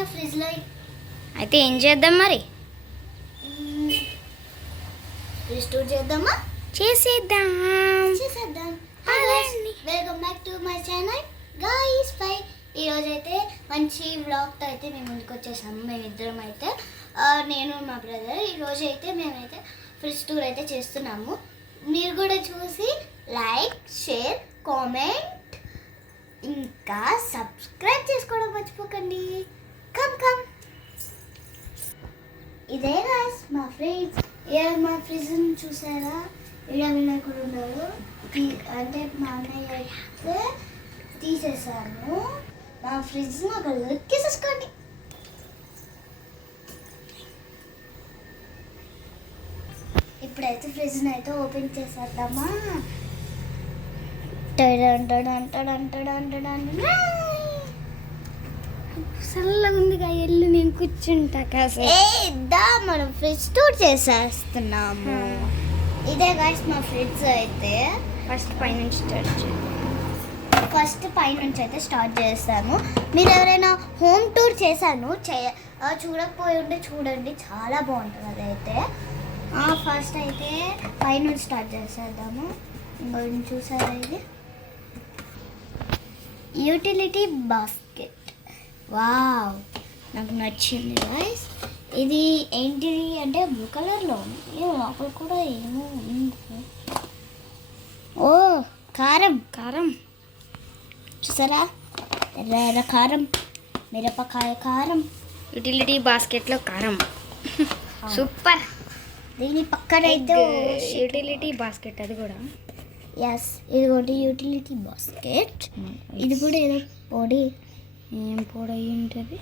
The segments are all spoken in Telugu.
అయిపోయినాయి ఫ్రిడ్జ్లో. అయితే ఏం చేద్దాం మరి? ఫ్రిడ్జ్ టూర్ చేద్దామా? చేసేద్దాం. Welcome back to my channel guys by. ఈరోజు అయితే మంచి వ్లాగ్తో అయితే మేము ముందుకు వచ్చేసాము. మేమిద్దరం అయితే నేను మా బ్రదర్. ఈరోజు అయితే మేమైతే ఫ్రిడ్జ్ టూర్ అయితే చేస్తున్నాము. మీరు కూడా చూసి లైక్, షేర్, కామెంట్ ఇంకా సబ్స్క్రైబ్ చేసుకోవడం మర్చిపోకండి. కమ్ ఇదే గాయ్స్ మా ఫ్రిడ్జ్. మా ఫ్రిడ్జ్ని చూసారా? వినాయకుడు ఉన్నాడు. అంటే మా అన్నయ్య అయితే తీసేసాను. మా ఫ్రిడ్జ్ని ఒక లుక్ వేసేసుకోండి. ఇప్పుడైతే ఫ్రిడ్జ్ని అయితే ఓపెన్ చేసేద్దామా? చల్లగా ఉందిగా, ఎల్లు నేను కూర్చుంటా కాసే. మనం ఫ్రిడ్జ్ టూర్ చేసేస్తున్నాము. ఇదే గాయ్స్ మా ఫ్రిడ్జ్. అయితే ఫస్ట్ పైనుంచి అయితే స్టార్ట్ చేస్తాము. మీరు ఎవరైనా హోమ్ టూర్ చేశాను చూడకపోయి ఉంటే చూడండి, చాలా బాగుంటుంది. అదైతే ఫస్ట్ అయితే పైనుంచి స్టార్ట్ చేసేద్దాము. ఇంకొంచెం చూసారా? ఇది యూటిలిటీ బాస్కెట్. వావ్, నాకు నచ్చింది గాయ్స్. ఇది ఏంటిది అంటే బ్లూ కలర్లో ఉంది. లోపల కూడా ఏమో ఉంది. ఓ కారం చూసారా? ఎర్ర కారం, మిరపకాయ కారం. యూటిలిటీ బాస్కెట్లో కారం సూపర్. దీని పక్కన అయితే యూటిలిటీ బాస్కెట్, అది కూడా ఎస్, ఇది ఒకటి యూటిలిటీ బాస్కెట్. ఇది కూడా ఏదో పొడి. ఏం పొడి అయ్యి ఉంటుంది?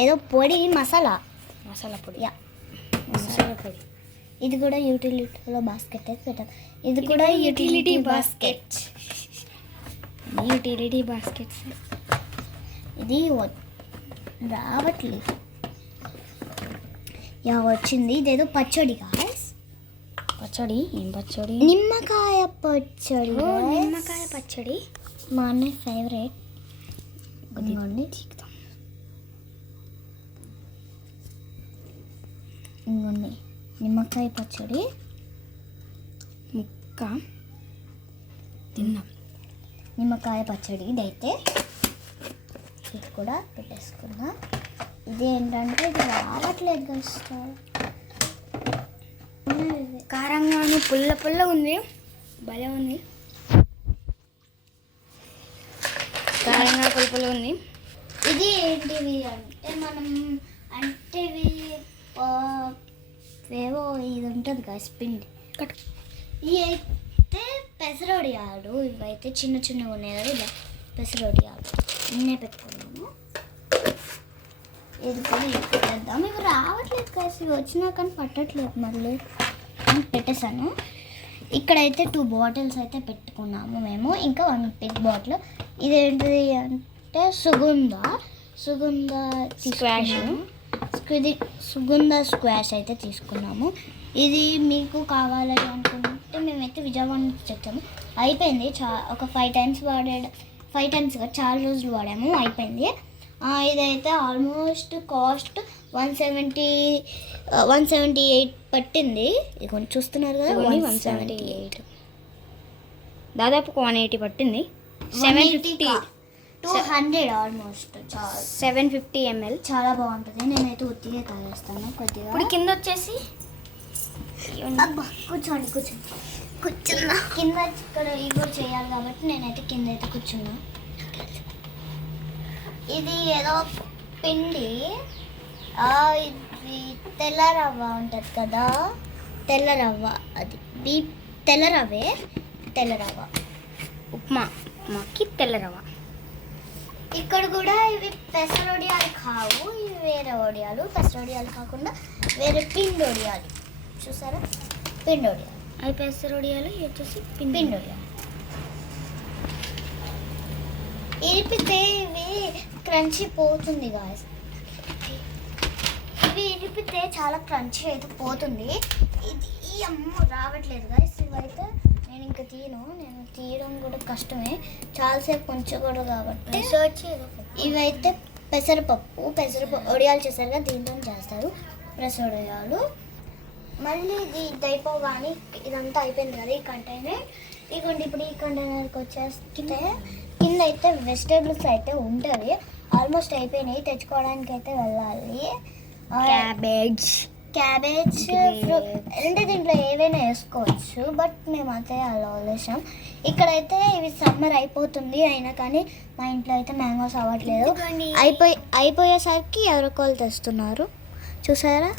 ఏదో పొడి, మసాలా పొడి. మసాలా పొడి. ఇది కూడా యూటిలిటీలో బాస్కెట్ అయితే పెట్టాలి. ఇది కూడా యూటిలిటీ బాస్కెట్. Utility baskets. ఇది రావట్లేదు. వచ్చింది. ఇదేదో పచ్చడి గాయ్స్. పచ్చడి? ఏం పచ్చడి? నిమ్మకాయ పచ్చడి. నిమ్మకాయ పచ్చడి మా అన్నయ్య ఫేవరెట్. ఇంకోండి నిమ్మకాయ పచ్చడి ముక్క తిన్నాం. నిమ్మకాయ పచ్చడి ఇదైతే. ఇది కూడా పెట్టేసుకున్నా. ఇది ఏంటంటే ఇది రావట్లేదు కదా, కారంగాను పుల్ల ఉంది, భలే ఉంది. కారంగా పుల్ల ఉంది. ఇది ఏంటివి అంటే ఏవో ఇది ఉంటుంది కదా పిండి. ఇవి అయితే పెసరొడియాలు. ఇవైతే చిన్నగా ఉన్నాయి కదా, ఇలా పెసరొడియాలు నిన్నే పెట్టుకున్నాము. ఇది కూడా పెట్టేద్దాం. ఇవి రావట్లేదు కదా, ఇవి వచ్చినా కానీ పట్టట్లేదు. మళ్ళీ పెట్టేశాను. ఇక్కడైతే 2 బాటిల్స్ అయితే పెట్టుకున్నాము మేము, ఇంకా 1 బిగ్ బాటిల్. ఇదేంటిది అంటే సుగంధ స్క్వాష్ అయితే తీసుకున్నాము. ఇది మీకు కావాలి అనుకుంటే మేమైతే విజయవాడ నుంచి తెచ్చాము. అయిపోయింది. ఒక 5 టైమ్స్ చాలా రోజులు వాడాము. అయిపోయింది. ఇదైతే ఆల్మోస్ట్ కాస్ట్ 178 పట్టింది. ఇది కొంచెం చూస్తున్నారు కదా, 178. దాదాపు 180 పట్టింది. 750 200 ఆల్మోస్ట్. 750 ml. చాలా బాగుంటుంది. నేనైతే ఉత్తిగా తాగేస్తాను కొద్దిగా. ఇప్పుడు కింద వచ్చేసి కూర్చున్నా. కింద ఇక్కడ ఇవి చేయాలి కాబట్టి నేనైతే కింద అయితే కూర్చున్నా. ఇది ఏదో పిండి. ఇది తెల్ల రవ్వ ఉంటుంది కదా, తెల్ల రవ్వ. అది తెల్ల రవ్వ ఉప్మాకి తెల్ల రవ్వ. ఇక్కడ కూడా ఇవి పెసరొడియాలు కావు, ఇవి వేరే వడియాలు. పెసరొడియాలు కాకుండా వేరే పిండొడియాలు. చూసారా? పిండొడియాలు. అవి పెసరొడియాలు, ఇవి వచ్చేసి పిండొడియాలు. ఇరిపితే ఇవి క్రంచీ పోతుంది గాయ్స్. ఇవి ఇరిపితే చాలా క్రంచీ అయితే పోతుంది. ఇది రావట్లేదు గాయ్స్. ఇవైతే నేను ఇంకా తీయడం కూడా కష్టమే, చాలాసేపు ఉంచకూడదు కాబట్టి. ఇవైతే పెసరపప్పు ఒడియాలు చేస్తారు కదా, దీంతో చేస్తారు పెసర ఒడియాలు. మళ్ళీ ఇది అయిపోగానే ఇదంతా అయిపోయింది కదా ఈ కంటైనర్. ఇదిగోండి ఇప్పుడు ఈ కంటైనర్కి వచ్చేస్తే కింద అయితే వెజిటేబుల్స్ అయితే ఉంటుంది. ఆల్మోస్ట్ అయిపోయినాయి, తెచ్చుకోవడానికి అయితే వెళ్ళాలి. క్యాబేజ్ అంటే దీంట్లో ఏవైనా వేసుకోవచ్చు, బట్ మేము అయితే అలా వదిలేసాం. ఇక్కడైతే ఇవి సమ్మర్ అయిపోతుంది అయినా కానీ మా ఇంట్లో అయితే మ్యాంగోస్ అవ్వట్లేదు. అయిపోయేసరికి ఎవరికోళ్ళు తెస్తున్నారు చూసారా,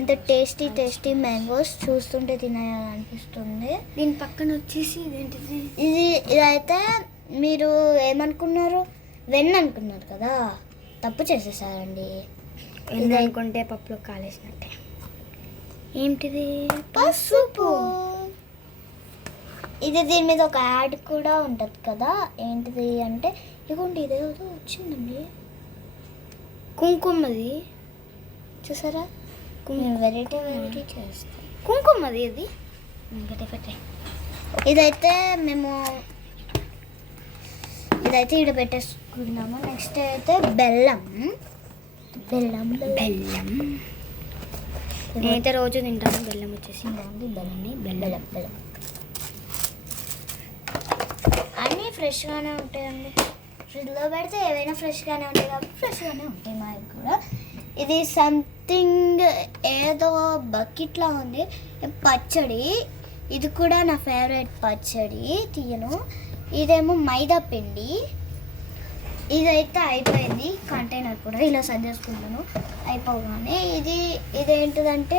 ఇంత టేస్టీ మ్యాంగోస్ చూస్తుంటే తినాలనిపిస్తుంది. దీని పక్కన వచ్చేసి ఇదైతే మీరు ఏమనుకున్నారు, వెన్న అనుకున్నారు కదా, తప్పు చేసేసారండి. ఇది అనుకుంటే పప్పులో కాలేసినట్టే. ఏంటిది? పసుపు. ఇది దీని మీద ఒక యాడ్ కూడా ఉంటుంది కదా, ఏంటిది అంటే ఇదిగోండి ఇదేదో వచ్చిందండి, కుంకుమది. చూసారా, వెరైటీ చేస్తాం. కుంకుమది ఇది. ఇదైతే ఇక్కడ పెట్టేసుకున్నాము. నెక్స్ట్ అయితే బెల్లం. నేనైతే రోజు తింటాను బెల్లం వచ్చేసి. బెల్లం అన్నీ ఫ్రెష్గానే ఉంటాయండి. ఫ్రిడ్జ్లో పెడితే ఏవైనా ఫ్రెష్గానే ఉంటాయి కాబట్టి ఫ్రెష్గానే ఉంటాయి మా కూడా. ఇది సంథింగ్ ఏదో బకెట్లా ఉంది పచ్చడి. ఇది కూడా నా ఫేవరెట్ పచ్చడి, తీయను. ఇదేమో మైదా పిండి. ఇదైతే అయిపోయింది కంటైనర్ కూడా, ఇలా సర్దేసుకుంటాను అయిపోగానే. ఇదేంటిదంటే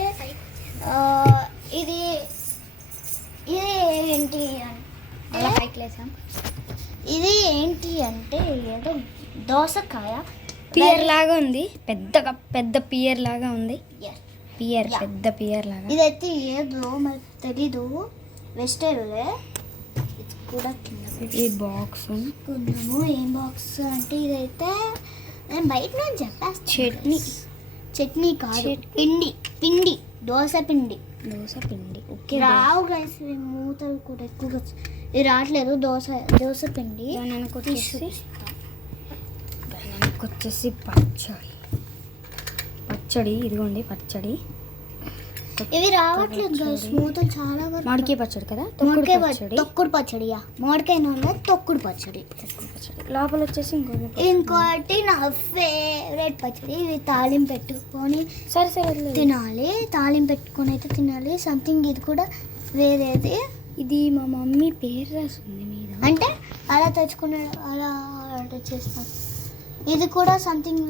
ఇది ఏంటి అలా పైకి లేసాం. ఇది ఏంటి అంటే ఏదో దోసకాయ పియర్ లాగా ఉంది, పెద్ద పియర్ లాగా ఉంది. పెద్ద పియర్ లాగా. ఇదైతే ఏదో మరి తెలీదు, వెజిటేబులే. ఇది కూడా ఈ బాక్స్ కొంచెము ఏం బాక్స్ అంటే ఇదైతే నేను బయట నుంచి చెప్పేస్తాను. చట్నీ కాదు, పిండి దోశ పిండి. ఓకే. రావు గైస్, మూతలు కూడా ఎక్కువగా ఇది రావట్లేదు. దోశ పిండి. వచ్చేసి పచ్చడి. ఇదిగోండి పచ్చడి. ఇవి రావట్లేదు గైస్, మూతలు చాలా. మామిడికాయ పచ్చడి కదా, తొక్కుడు పచ్చడి. మామిడికాయ నూనె తొక్కుడు పచ్చడి. లోపల వచ్చేసి ఇంకోటి నా ఫేవరెట్ పచ్చడి. ఇవి తాలింపు పెట్టుకొని సరే తినాలి. తాలింపు పెట్టుకొని అయితే తినాలి. సంథింగ్ ఇది కూడా వేరేది. ఇది మా మమ్మీ పేరు రాసింది మీద, అంటే అలా తెచ్చుకున్నాడు, అలా ఆర్డర్ చేస్తాం. ఇది కూడా సంథింగ్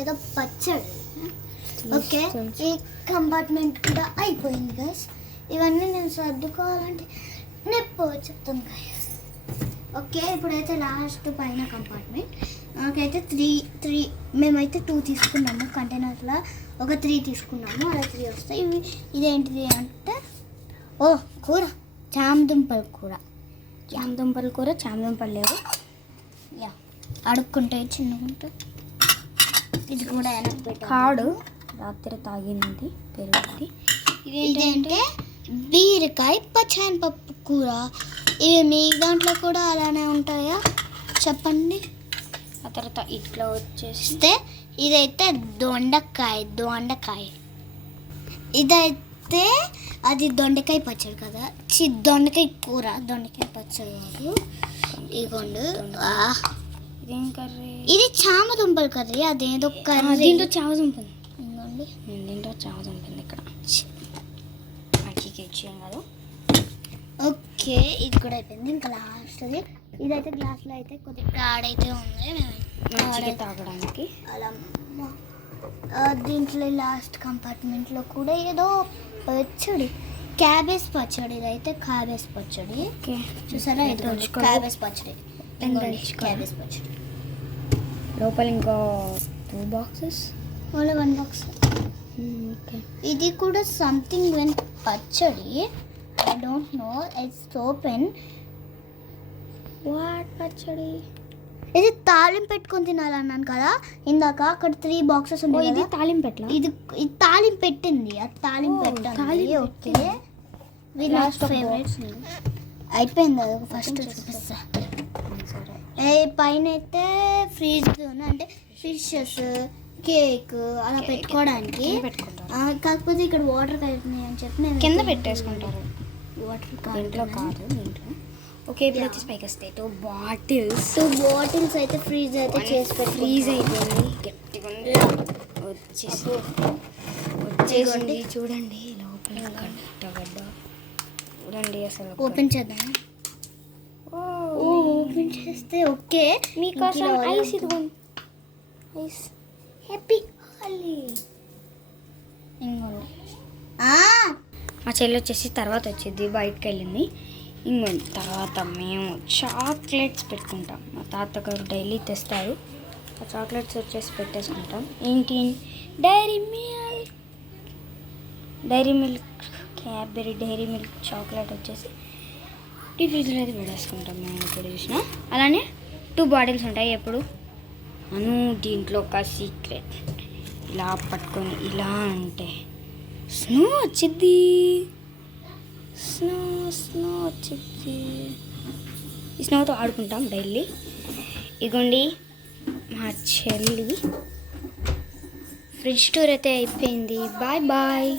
ఏదో పచ్చడి. ఓకే, ఈ కంపార్ట్మెంట్ కూడా అయిపోయింది గైస్. ఇవన్నీ నేను సర్దుకోవాలంటే నొప్పి చెప్తాను గైస్. ఓకే, ఇప్పుడైతే లాస్ట్ పైన కంపార్ట్మెంట్. నాకైతే మేమైతే 2 తీసుకున్నాము కంటైనర్లో, ఒక 3 తీసుకున్నాము. అలా 3 వస్తాయి. ఇదేంటిది అంటే కూర, చామదుంపల కూర. చామదుంపలు లేవు. అడుక్కుంటే చిన్నగుంటే. ఇది కూడా కాడు రాత్రి తాగినది పెరుగుతుంది. ఇదేంటే బీరకాయ పచ్చానపప్పు కూర. ఇవి మీ దాంట్లో కూడా అలానే ఉంటాయా చెప్పండి. ఆ తర్వాత ఇట్లా వచ్చేస్తే ఇదైతే దొండకాయ. ఇదైతే అది దొండకాయ పచ్చడి కదా, దొండకాయ కూర, దొండకాయ పచ్చడి కాదు. ఇదిగోండి. ఇదేం కర్రీ? ఇది చామదుంపల కర్రీ. అదేదో కర్రీ. దీంట్లో చామదుంప ఇంకోండి, దీంట్లో చామదుంప ఇక్కడ ఇచ్చాం కదా. ఓకే, ఇది కూడా అయిపోయింది. ఇంకా లాస్ట్ది ఇదైతే గ్లాస్లో అయితే కొద్దిగా ఆడైతే ఉంది తాగడానికి. అలా దీంట్లో లాస్ట్ కంపార్ట్మెంట్లో కూడా ఏదో పచ్చడి, క్యాబేజ్ పచ్చడి. ఇదైతే క్యాబేజ్ పచ్చడి. చూసారా, ఇది క్యాబేజ్ పచ్చడి. క్యాబేజ్ పచ్చడి లోపల ఇంకో 2 బాక్సెస్, ఓన్లీ 1 బాక్స్. ఇది కూడా సంథింగ్ పచ్చడి. I don't know, it's open. What పచ్చడి? ఇది తాలింపు పెట్టుకొని తినాలన్నాను కదా ఇందాక. అక్కడ 3 బాక్సెస్ ఉన్నాయి. ఇది తాలింపు పెట్టలా? ఇది తాలింపు పెట్టింది, అది తాలింపు పెట్టాలి. ఓకే, లాస్ట్ ఫేవరెట్స్ అయిపోయింది. అది ఫస్ట్ చూపిస్తా. పైన అయితే ఫ్రిడ్జ్ అంటే ఫిషెస్ కేక్ అలా పెట్టుకోవడానికి పెట్టుకుంటారు. కాకపోతే ఇక్కడ వాటర్ కలుగుతున్నాయి అని చెప్పి నేను కింద పెట్టేసుకుంటారు. వాటర్ ఇంట్లో కాదు, ఇంట్లో. ఓకే, ఇప్పుడు వచ్చేసి పైకి వస్తాయి 2 బాటిల్స్. 2 బాటిల్స్ అయితే ఫ్రీజ్ అయితే చేసి ఫ్రీజ్ అయిపోయింది, గట్టిగా ఉంది. వచ్చేసింది చూడండి. లోపల గడ్డ చూడండి అసలు. ఓపెన్ చేద్దాం. ఓపెన్ చేస్తే ఓకే. మీకోసం ఐస్, ఇదిగోండి ఐస్. హ్యాపీ హోలీ. ఇంకోండి. మా చెల్లి వచ్చేసి తర్వాత వచ్చింది, బయటకు వెళ్ళింది. ఇంకోండి తర్వాత మేము చాక్లెట్స్ పెట్టుకుంటాం. మా తాతగారు డైలీ తెస్తారు. ఆ చాక్లెట్స్ వచ్చేసి పెట్టేసుకుంటాం. ఏంటి? Dairy Milk Cadbury Dairy Milk chocolate వచ్చేసి డీ ఫ్రిడ్జ్లో అయితే పెట్టేసుకుంటాం మేము ఇప్పుడు చూసిన. అలానే 2 బాటిల్స్ ఉంటాయి ఎప్పుడు. దీంట్లో ఒక సీక్రెట్, ఇలా పట్టుకొని ఇలా అంటే స్నో వచ్చింది. స్నో వచ్చింది. ఈ స్నోతో ఆడుకుంటాం డైలీ. ఇగోండి మా చెల్లి. ఫ్రిడ్జ్ టూర్ అయితే అయిపోయింది. Bye bye.